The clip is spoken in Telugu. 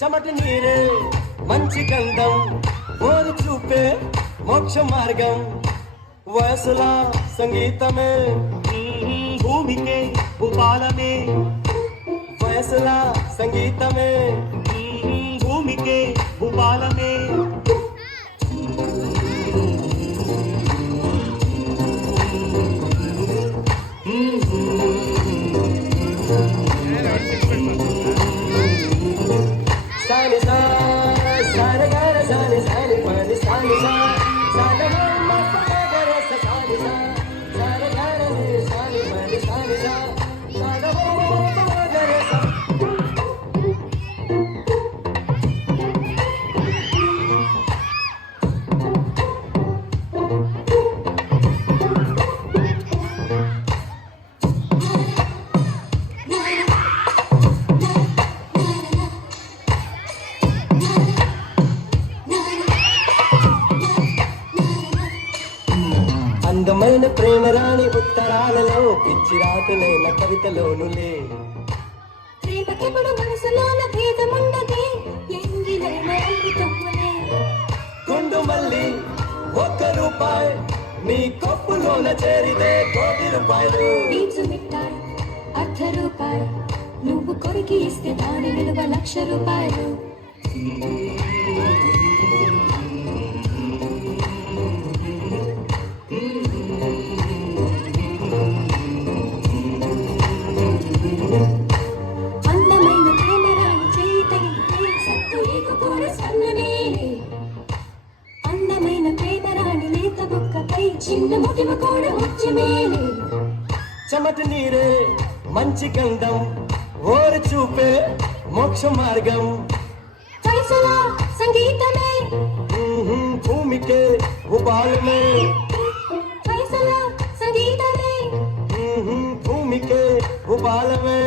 చెమటి నీరే మంచి గంధం ఓరు చూపే మోక్ష మార్గం వయసులా సంగీతమే భూమికే భూపాలమే వయసులా సంగీతమే భూమికే భూపాలమే అందమైన ప్రేమ రాణి ఉత్తరాలలో పిచ్చి రాతలైన కవితలోనులే ప్రేమకెప్పుడు మనసులోన భేదముండదే ఎంగిలైన అమృతములే గుండు మళ్ళీ ₹1 నీ కప్పులోన చేరితే ₹1,00,00,000 బీచు మిఠాయి ₹1 నువ్వు కొరికి ఇస్తే దాని విలువ ₹1,00,000 అందమైన ప్రేమరాని చేయి తగిలితే సత్తురేకు కూడా సన్ననే అందమైన ప్రేమరాని లేత బుక్కపై చిన్న ముటిమ కూడా ముత్యమేలే చెమటి నీరే మంచి గంధం ఓరు చూపే మోక్ష మార్గం వయసులా సంగీతమే భూమికే భూపాలమే వయసులా సంగీతమే భూమికే భూపాలమే